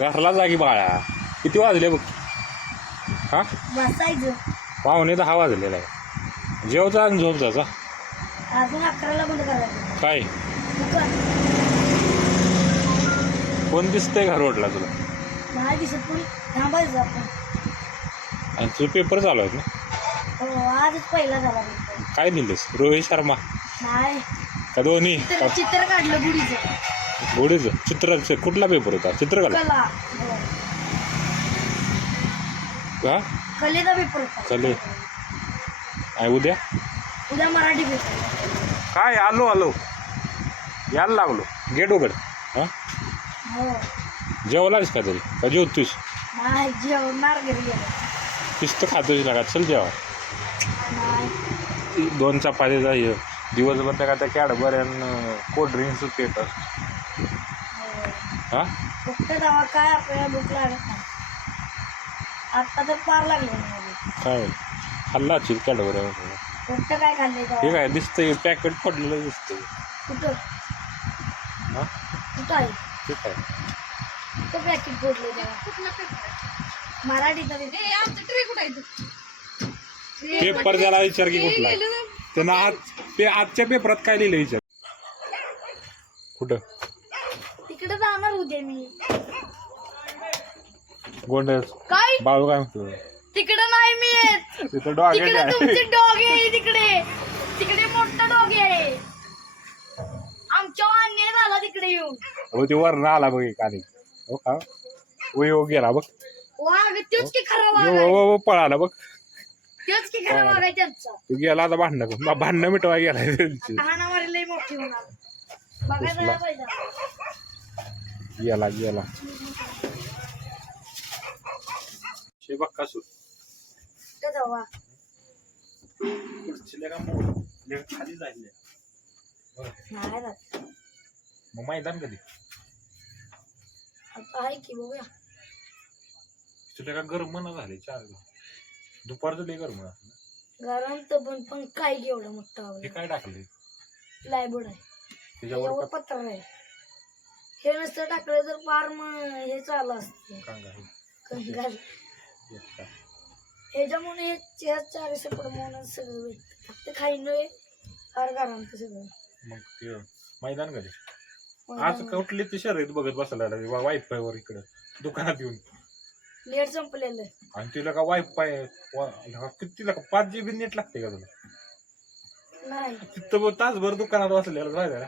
घरला जागी बाळा. किती वाजले बघ. हा बसायचं. 9:45 वाजलेला आहे. जेवचा आणि झोप जायचा. अजून 11ला बंद करायचं काय दुकान. कोण दिसतंय का रोडला तुला? नाही दिसत पण थांबायचं आपण. आणि तुझे पेपर चालू आहेत ना? हो आजच पहिला झाला पेपर. काय दिलेस? रोहित शर्मा नाही का धोनी? चित्र काढलं गुढीचं. घोडीचं चित्राचं कुठला पेपर होता? चित्रकला कला हो. का? कलेचा पेपर होता. कले. आणि उद्या उद्या मराठी पेपर. काय आलो यायला लागलो. गेट उघड. हा हो जेवलाच का तरी का जेवतोस? नाही जेवणार घरी गेलं. पिस्त खातोस ना का? चल जेवा. नाही 2 चपातीचा हे दिवसभर त्या का त्या कॅडबऱ्या कोल्ड्रिंक्स पेट हो. हा फक्त दवा काय आपल्याला भूक लागत नाही. आता तर पार लागले काय खाल्ला असेल कॅडबऱ्या. फक्त काय खाल्ले हे काय दिसतंय पॅकेट पडलेलं दिसतंय. कुठं हा कुठं आहे ते काय कुठं पॅकेट फोडले तेव्हा मराठीचा पेपर त्याला विचार की कुठला त्यांना आजच्या पेपरात काय लिहिलं विचार. कुठं तिकडे जाणार उद्या मी. गोंडस काय बाळू काय म्हणतो? तिकडे नाही मी येत. तिथं डॉग तिकडे तुमचे डॉग आहे. तिकडे तिकडे मोठा डॉग आहे. आमच्या अन्याय झाला तिकडे येऊन. हो ते वरण आला बघ काली. हो का हो गेला बघ. वाघ तोच की खरा वाघ आहे. हो पळाला बघ. तोच की खरा वाघ आहे त्यांचा. तू गेला आता भांडणं मिटवा गेला त्यांची. हाणामारी लई मोठी होणार. बघायला जायला पाहिजे. गेला शे बघ कसू कुठं जावा खाली जायले. नाही जात. मग मैदान कधी? आता आहे की बघूया. तुला का गरम न झाले 4 दुपारचं लय गरम असलं. गरम तर पण काय की एवढं मोठं हे आवडलं. काय टाकले प्लायबोर्ड आहे त्याच्यावर? त्याच्यावर पत्र आहे. हे नसतं टाकलं तर फार मग हे चालू असतं कंगाल. ह्याच्यामुळे हे चेअर 400 म्हणून सगळं भेटतं. फक्त खाईनोय फार गरम सगळं. मग ते मैदान कधी? आज कुठली ती शर्यत बघत बसला वायफाय वर इकडं दुकानात येऊन. नेट संपलेलं आणि तिला का वायफाय किती 5 GB नेट लागते का तुला? नाही. तिथं तासभर दुकानात बसलेलं माहिती ना.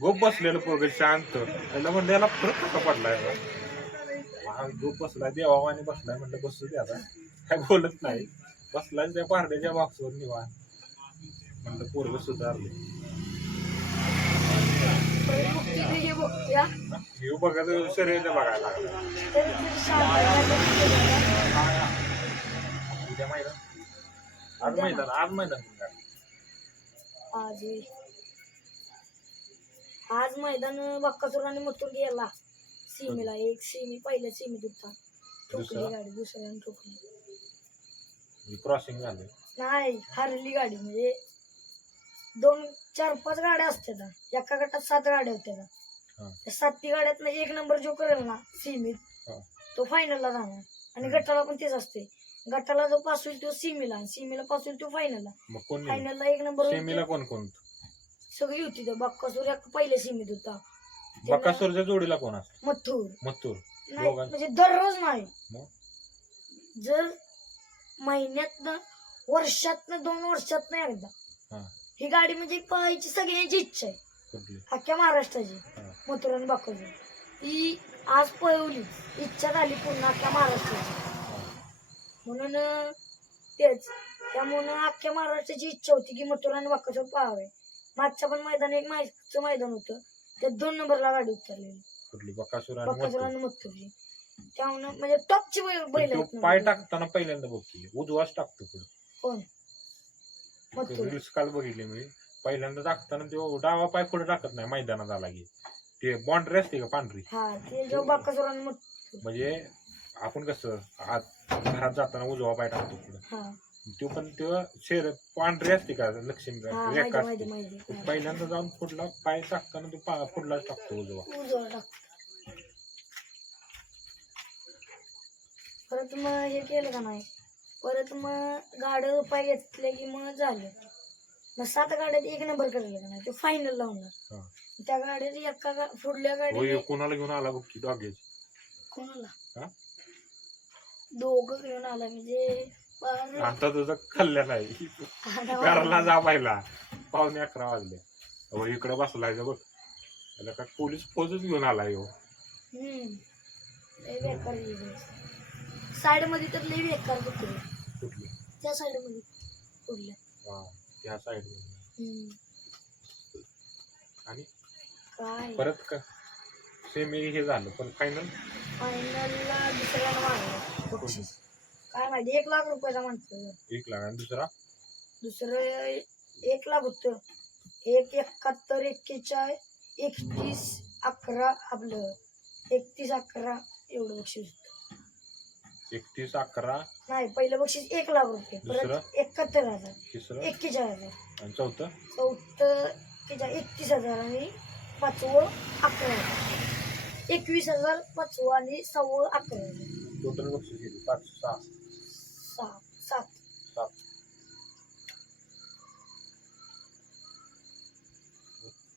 गोप बसलेलं पोरग शांत. त्याला म्हणलं याला फरक कसा पडलाय. गोप बसलाय देवावाने बसलाय. म्हणलं बसू दे आता काय बोलत नाही. बसलाय त्या पारड्याच्या बॉक्सवर निवा. म्हणलं पोरग सुधारले. हे बघा शर्यत बघायला लागलं. उद्या मैदान आज मैदान आज मैदान बक्कासूर आणि मथुर गेला सीमेला. एक सीमी पहिल्या सीमीत होता. ठोकली गाडी दुसऱ्याने ठोकली. क्रॉसिंग झालं नाही हरली गाडी. म्हणजे 2 4 5 गाड्या असतात. एका गटात 7 गाड्या होत्या. त्या 7 गाड्यात 1 नंबर जो करेल ना सीमीत तो फायनलला जाणार. आणि गटाला पण तेच असते. गटाला जो पास होईल तो सीमीला. सीमीला पास होईल तो फायनलला. फायनलला 1 नंबर सेमीला कोण सगळी होती. तर बक्कासूर पहिल्या सीमीत होता. बकासूरच्या जोडीला कोण असत? मथुर नाही म्हणजे दररोज नाही. जर महिन्यातनं वर्षातनं 2 वर्षातनं एकदा ही गाडी म्हणजे पाहायची सगळ्यांची इच्छा आहे. अख्ख्या महाराष्ट्राची मथुर आणि बक्कासूर ती आज पळवली. इच्छा झाली पूर्ण अख्ख्या महाराष्ट्राची. म्हणून तेच त्यामुळं अख्ख्या महाराष्ट्राची इच्छा होती की मथुर आणि बक्कासूर पळावे. मागच्या पण मैदान एक माहितीचं मैदान होतं. त्यात 2 नंबरला गाडी उतरलेली बकासूर आणि मथुरची. त्यामुळे म्हणजे टॉपची बैल. पाय टाकताना पहिल्यांदा बघते उजवाच टाकतो पुढे. कोण? रील्स काल बघितले मी. पहिल्यांदा टाकताना तो डावा पाय पुढे टाकत नाही मैदानात आला की. ते बाउंड्री असते का पांढरी. बकासूर आणि मथुर म्हणजे आपण कसं आत घरात जाताना उजवा पाय टाकतो पुढे. तो पण तो शेर पांढरी असते का लक्ष्मी रेखा असते. पहिल्यांदा जाऊन पुढला पाय टाकताना तो पुढलाच टाकतो उजवा. परत मग हे केलं का नाही, परत मग गाड्या रुपये घेतले की मग झालं. मग 7 गाड्यात 1 नंबर करायला का नाही ते फायनल लावणार. हा. त्या गाड्याची एका पुढल्या होय गाडीने कोणाला घेऊन आला बघ की डॉगेज. कोणाला हा? दोघं घेऊन आला म्हणजे आता तुझं खाल्ल्या नाही घराला जा पाहिला 11:15 वाजले. हो इकडे बसलाय बघ त्याला का पोलीस फौजच घेऊन आलाय हो. लय बेकार साईड मध्ये तर लय बेकार कुठे कुठली त्या साईड मध्ये कुठल्या हा त्या साईड मध्ये. आणि काय परत का सेमी हे झालं पण फायनल फायनलला दुसऱ्याला मारलं बक्षीस. काय माहिती 1 लाख रुपयाचा म्हणतो. 1 लाख आणि दुसरं 1 लाख होतं. 171 41 31 11 आपलं 31 11 एवढं बक्षीस होतं. 31 11 नाही पहिलं बक्षीस 1 लाख रुपये, परत 71,000, तिसरं 41,000 आणि चौथं 31,000 आणि 5वं 11,000, 21,000 5वं आणि 6वं 11,000. टोटल बक्षीस किती 5 6 7.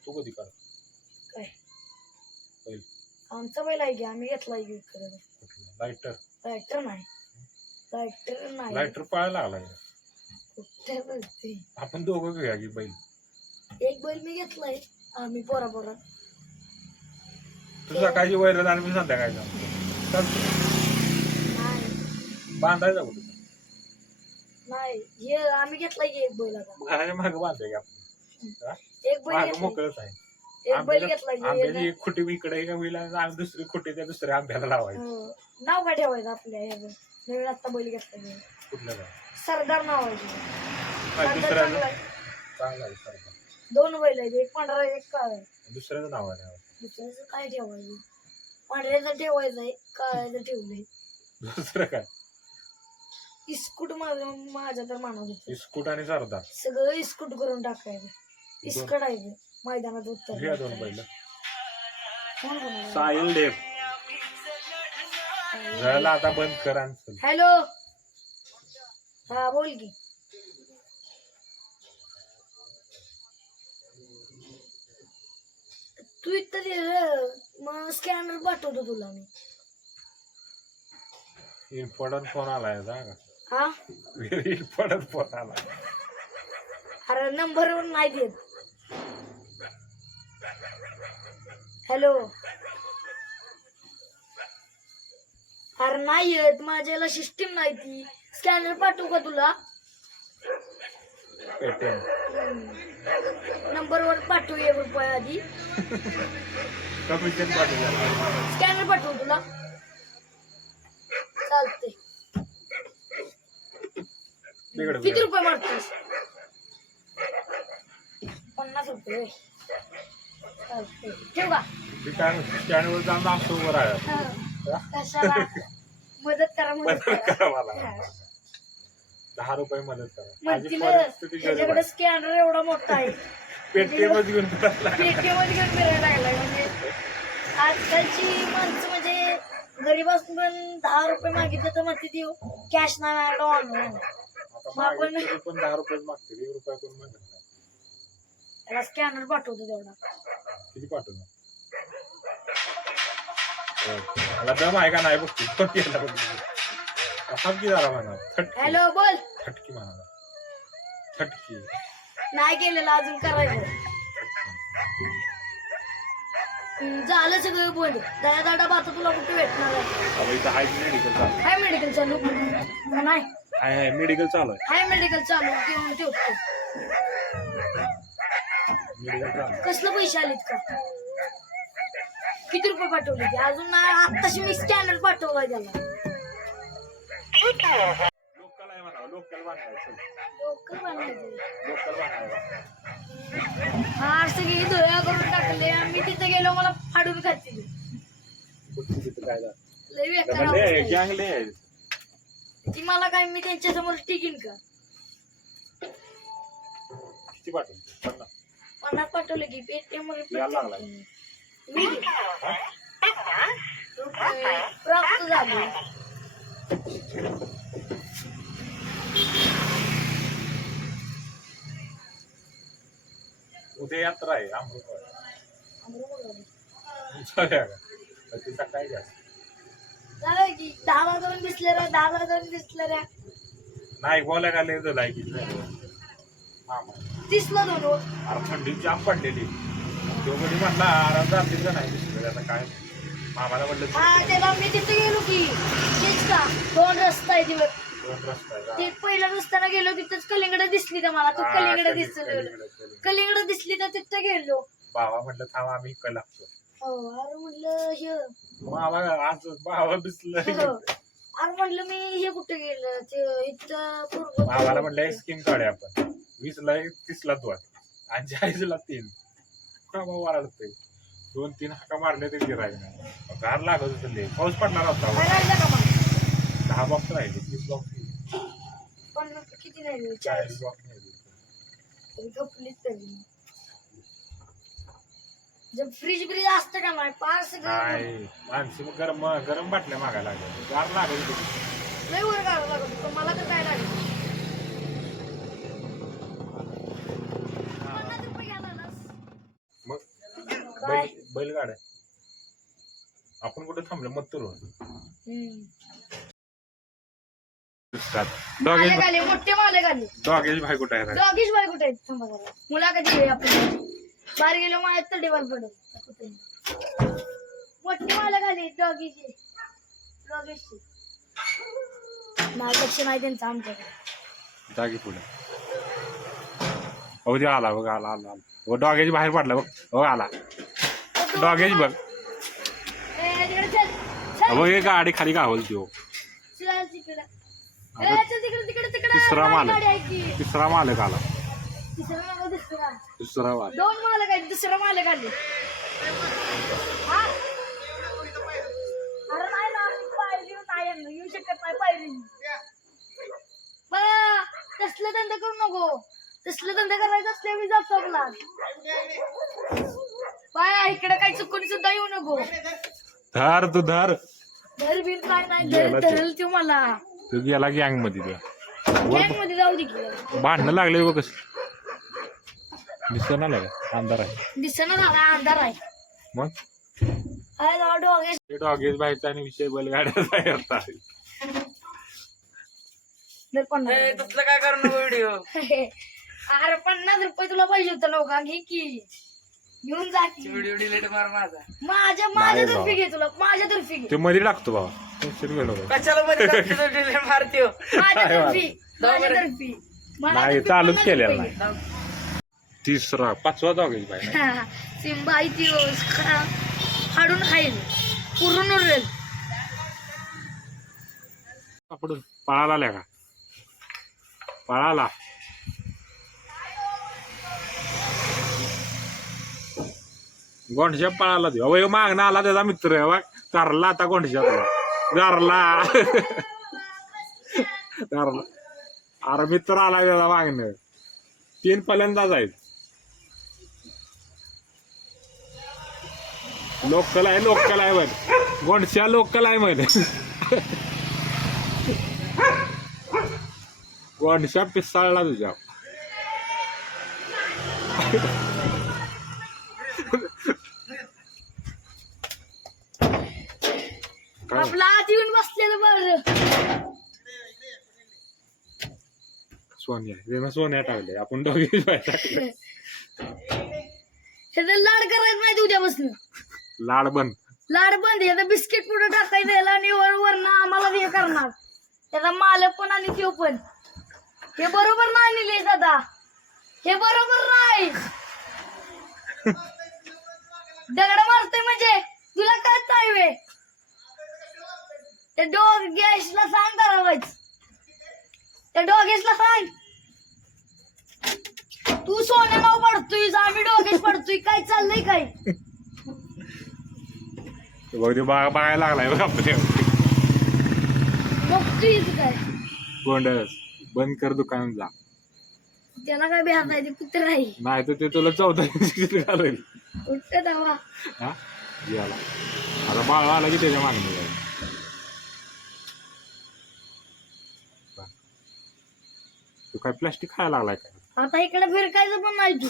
तू कधी कर काय बैल आमचा बैल आहे की आम्ही घेतलाय की लायटर लायटर नाही लायटर पळायला लागलाय. कुठे बोलते आपण दोघं घेऊया की बैल. एक बैल मी घेतलाय आम्ही पोरा तू सकाळची वैरण आणि मी संध्याकाळी नाही बांधायचा कुठे नाही हे आम्ही घेतलाय की एक बैल आता घराच्या मागे बांधाय की आपण एक बैल माग घेतलाय. मोकळच आहे. एक बैल घेतलाय की आंब्याची एक खुटी इकडे का होईल आणि दुसरी खुटी त्या दुसऱ्या आंब्याला लावायची. नाव काय ठेवायचं आपल्या हे नवीन आता बैल घेतलाय कुठलं काय सरदार नाव आहे. दुसऱ्याचं चांगलं आहे सरकार. 2 बैल आहेत, एक पांढरा एक काळा आहे. दुसऱ्याचं नाव आहे दुसऱ्याचं काय ठेवायचं? पांढऱ्याचं ठेवायचं आहे, काळ्याचं ठेवलंय. दुसरं काय इस्कूट माझ्या तर मानत होत इस्कूट आणि सरदार सगळं इस्कूट करून टाकायचं. इस्कडायचं मैदानात उत्तर. घ्या 2 बैल. कोण कोण साहिल देव झाला आता बंद कर आणि हॅलो हा बोल की. तू इथं मग स्कॅनर पाठवतो तुला मी. इम्पॉर्टंट फोन आलाय जागा हा व्हेरी इम्पॉर्टंट फोन आला. अरे नंबरवर नाही देत. हॅलो अरे नाही येत माझ्याला सिस्टीम नाही ती. स्कॅनर पाठवू का तुला? पेटीएम नंबरवर पाठवू 1 रुपया आधी. कमिशन पाठवूया. स्कॅनर पाठवू तुला चालते. किती रुपये मारतोस? 50 रुपये. चालते ठेव का? स्टँडवर जाऊन आमचं उभं राहा. कशाला मदत करा मदत करा मला 10 रुपये मदत करा. माझी परिस्थिती गरीब त्याच्याकडे आहे. स्कॅनर एवढा मोठा आहे पेटीएम मध्ये घेऊन फिरायला. पेटीएम मध्ये घेऊन फिरायला लागलाय. म्हणजे आजकालची माणसं म्हणजे गरीब असून पण 10 रुपये मागितलं तर म्हणते देऊ कॅश नाही माझ्याकडे ऑनलाईन. आता मागे पण 10 रुपये मागते 1 रुपया कोण मागत नाही. त्याला स्कॅनर पाठवतो तेवढा. किती पाठवणार मला दम आहे का नाही बघ की झाला म्हणा. हॅलो बोल. थटकी म्हणा थटकी नाही केलेलं अजून करायचं. झालं सगळं बंद. दादा आता तुला कुठे भेटणार आहे? मेडिकल चालू हाय मेडिकल चालू नाही? आहे मेडिकल चालू आहे. हाय मेडिकल चालू घेऊन ठेवतो. मेडिकल चालू कसलं पैसे आलेत का? किती रुपये पाठवले ते? अजून नाही. आत्ताशी मी स्कॅनर पाठवलाय त्याला. लोकल आहे म्हणा. लोकल बांधायचं लोकल बांधायचं. लोकल बांधायचं. हा सगळी धुळ्या करून टाकले. आम्ही तिथे गेलो मला फाडून खातील. काय लय बेकार अवस्था आहे. गँगले आहे ती मला काय मी त्यांच्या समोर टिकीन का? किती पाठवलं 50 पाठवले की पेटीएम मध्ये यायला लागलाय. रुपये प्राप्त झाले. उद्या यात्रा आहे अमृतवाडी. ती सकाळी घ्या. झालं की 10 वाजून दिसलेल्या 10 वाजून दिसलेल्या नाही बोलाय का लय झालं की दिसलं दोन. अरे थंडी जाम पडलेली. तो कधी म्हणला आराम जातील का नाही दिसलं आता काय मामाला म्हटलं हा त्याला मी तिथे गेलो की तेच का 2 रस्ता आहे तिवर. दोन रस्ता आहे ते पहिल्या रस्त्याला गेलो तिथंच कलिंगड दिसली तर मला. तो कलिंगड दिसलं कलिंगड दिसली तर तिथं गेलो. बाबा म्हटलं थांबा आम्ही इकडे लागतो. हो अरे म्हटलं हे बाबा आज बाबा दिसलं. अरे म्हटलं मी हे कुठे गेलं ते इथं पूर्व. बाबाला म्हटलं स्कीम काढूया आपण 20ला 30ला 2 आणि 40ला 3. बाबा वाढतोय 2-3 हाका मारले तरी गिरायक नाही. गार लागत होतं लय. पाऊस पडणार होता. काय राहिलं का मग? 10 बॉक्स राहिले 30 बॉक्स पण किती नाही 40 बॉक्स नाही. कपलीच तरी जर फ्रीज ब्रीज असतं का नाही पार्स नाही माणसं मग गरम गरम बाटल्या मागायला लागल्या. गार लागत होती. लय वर गाव लागत होतं. मला तर काय लागलं मग बैलगाड्या आपण कुठे थांबलो मत्तूर मालक आले मोठे मालक आले. डॉगेश भाई कुठे आहे? डॉगीश बाई कुठे आहेत थांबा जरा. मुलाखती आहे आपण बाहेर गेलो माझ्या तडीवर पडत. मोठे मालक आले डॉगीचे डॉगीशचे. लक्ष नाही त्यांचं आमच्याकडे. जागी पुढे हो दे आला बघ आला आला हो डॉगेज बाहेर पडला बघ हो आला डॉगेज बघ. तिकडे चल चल हो हे गाडी खाली गावल तो चल तिकडे. तिकडे तिकडे तिकडे तिसरा मालक. गाडी आहे की. तिसरा मालक आला. दुसरा दुसरा मालक 2 मालक आहेत. दुसरा मालक आले. हा अरे नाही ना पायरी नाही येऊ शकत नाही पायरी. बा तसलं धंदा करू नको. तसलं धंदा करायचं असले मी जातो आपला. बाय इकडे काही चुकून सुद्धा येऊ नको. धर तू धर धर बिर काय नाही धरल तू मला. तू गेला गँग मध्ये तुला गँग मध्ये जाऊ दे की. भांडणं लागले बघ कसं दिसत ना लागा अंधार आहे. दिसना झाला अंधार आहे. मग डॉगेश डॉगेश बाहेरचा आणि विषय बैलगाड्याचा होता. तसलं काय करू व्हिडिओ. अरे 50 रुपये तुला पाहिजे होतं लोका घे की घेऊन जा की. व्हिडिओ डिलीट मार माझा. माझ्या तर्फे घे तुला माझ्या तर्फे घे. ते मध्ये टाकतो बाबा गेलो कशाला मध्ये डिलीट मारतो. माझ्या तर्फे नाही चालूच केलेलं नाही. तिसरा 5वा डॉगेश बाई सिम्बा ती फाडून खाईल पुरून उरेल. आपण पळाला आल्या का पळाला गोंडशा पळाला देऊ अवय मागणं आला त्याचा मित्र बघ करला आता गोंडशा गारला गारला. अरे मित्र आला त्याचा मागणं 3 पहिल्यांदा जाईल. लोकल आहे म्हण गोंडशा लोकल आहे म्हण. गोंडशा पिसाळला तुझ्या. आपला आत येऊन बसलेलं बरं. सोन्या टाकले आपण दोघे टाकले. लाड करायचं नाही उद्यापासून. लाड बंद याचा बिस्किट पुढे टाकायचं याला आणि वरनं आम्हाला हे करणार. त्याचा मालक पण आणि तो पण. हे बरोबर नाही निलेश दादा. हे बरोबर नाही. दगड मारतोय म्हणजे तुला काय चालवे. त्या डॉगेशला सांग करावंच. त्या डॉगेशला सांग तू सोन्या नाव पडतोय आम्ही डॉगेश पडतोय काय चाललंय काय. बघायला लागलाय बघ आपल्या बघतोय काय. गोंडस बंद कर दुकान जा. त्याला काय बेहार नाही ते कुत्र राहील. नाही तर ते तुला 14 घालेल. उठत दावा हा याला आता बाळा आला की त्याच्या मागणी काय प्लास्टिक खायला लागलाय काय? आता इकडे फिरकायचं पण नाही तू,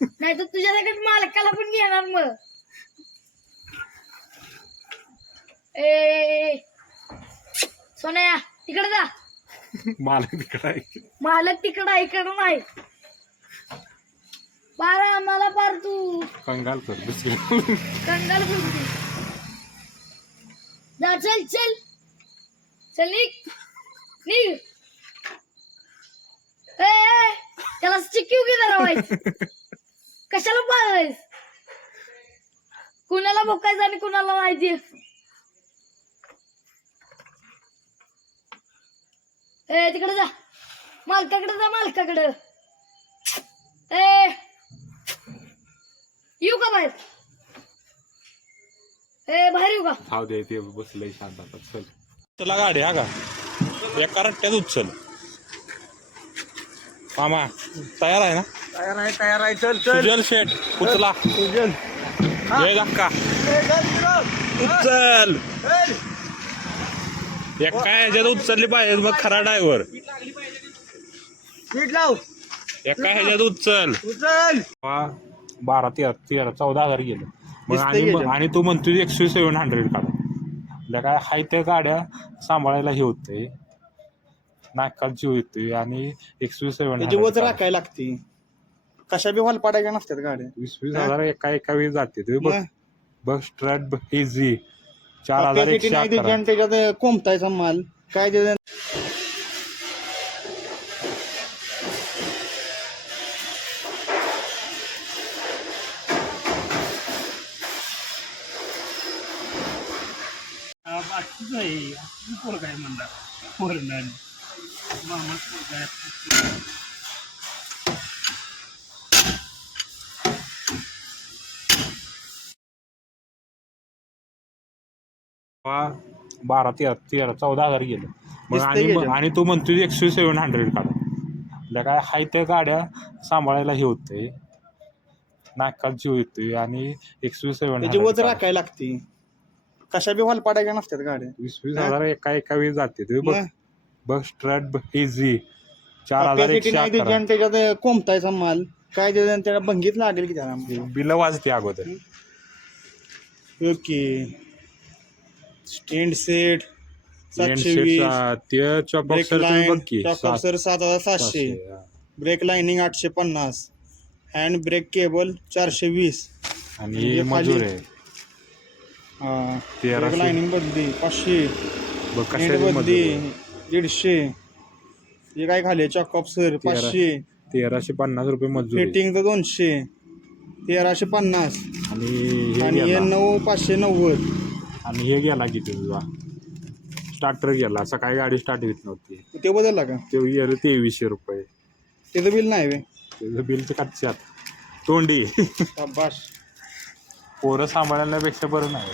नाही तर तुझ्या सगळ्यात मालकाला पण घेणार मग. ए सोन्या तिकडे जा. मालक तिकडे आहे. मालक तिकडं इकडं नाही. बारा आम्हाला पार तू कंगाल कर दुसरी. कंगाल फिरती. जा चल चल चल निघ निघ. ए त्याला चिक्की उगी धरावायची. कशाला पाहायस? कुणाला भोकायचं आणि कुणाला माहिती. ए तिकडे जा, मालकाकडे जा, मालकाकडे. ए येऊ का बाहेर? ए बाहेर येऊ का? खाऊ दे ते बसलंय शांत आता. चल चला गाडी हा का एका रट्ट्यात उचल. मामा तयार आहे ना? तयार आहे चल सुजल शेट उचला. सुजल जय धक्का उचल. एका ह्याच्यात उचलली पाहिजे मग खरा ड्रायव्हर. स्पीड लाव एका ह्याच्यात उचल. उचल. 12 13 14,000 गेलं मग. दिसतंय आणि गेलं. आणि तू म्हणतोय XUV700 काढा. काय हाय त्या गाड्या सांभाळायला हे होतंय, नाकात जीव येतोय. आणि त्याची वज XUV700 राखायला लागते. कशा बी हॉल पाडायच्या नसतात गाड्या. 20-20 हजार एका वेळी जाते. तुम्ही बघ मग बघ स्ट्रट इझी कॅपॅसिटी नाही त्याची 4,111. आणि त्याच्यात कोंबतायचा माल काय त्याच्यात. हा, 12-13 14,000 गेलं मग. दिसतंय गेलं. आणि तू म्हणतोय XUV700 काढा. काय हाय त्या गाड्या सांभाळायला हे होतंय, नाकात जीव येतोय. आणि त्याची वज XUV700 राखायला लागते. कशा बी हॉल पाडायच्या नसतात गाड्या. 20-20 हजार एका वेळी जाते. तुम्ही बघ मग बघ स्ट्रट इझी कॅपॅसिटी नाही त्याची 4,111. आणि त्याच्यात कोंबतायचा माल काय त्याच्यात. त्याला भंगीत लागेल की त्याला. बिल वाजते अगोदर. ओके स्टँड सेट 720, ते चॉपॉक ब्रेक सर तुम्ही लाईन बघ की sir 7,700, brake lining 850, hand brake cable 420. आणि म्हणजे मजूर आहे हा 1300. ब्रेक लाईनिंग बदली 500, बघ हँड कशा बदली 150. हे काय खाली चॉकअप सर 500, 1,350 रुपये मजूर आहे. फिटिंग 200, 1,350. आणि हे आणि हे गेला 9,590. आणि हे गेला किती तुझा स्टार्टर गेला. सकाळी गाडी स्टार्ट होत नव्हती. ते बदलला का? ते गेलं 2,300 रुपये. त्याचं बिल नाही वे. त्याचं बिलचं कच्च्यात तोंडी. शाबास. पोरं सांभाळण्यापेक्षा बरं नाही.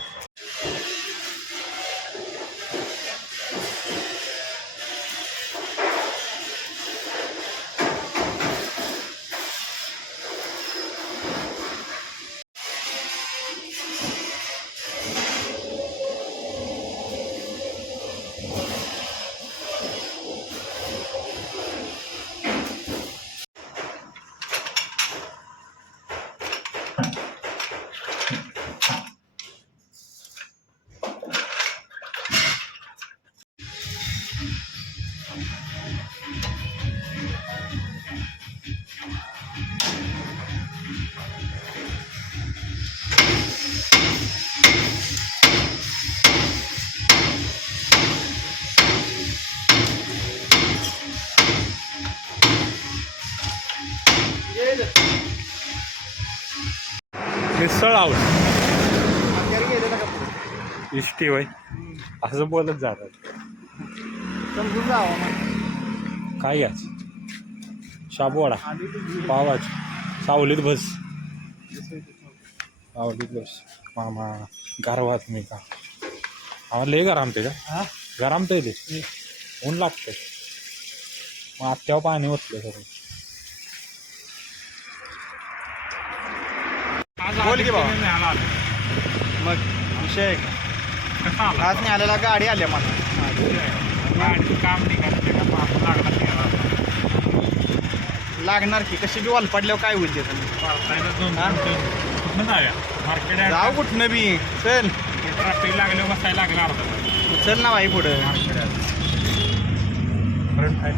मिसळ हाऊस इष्टी होय असं बोलत जातात. समजून जावं मग. काय घ्यायचं? शाबूवाडा पावाच सावलीत बस. सावलीत बस मामा गारवात मी का आम्हाला लय गरमते का? गरमतंय ते ऊन लागतंय. मग आत्यावर पाणी ओतलं सगळं. बोल की बाबा. मग विषय आहे का? आज नाही आलेला गाडी आल्या मला. काम नाही करते का लागला लागणार की कशी बी वाल पडल्यावर काय होईल त्याचं हा? मार्केट जाऊ कुठनं बी चल ट्रॅफिक लागल्यावर बसायला लागला अर्धा तास. चल ना बाई पुढं मार्केट फ्रंट आहे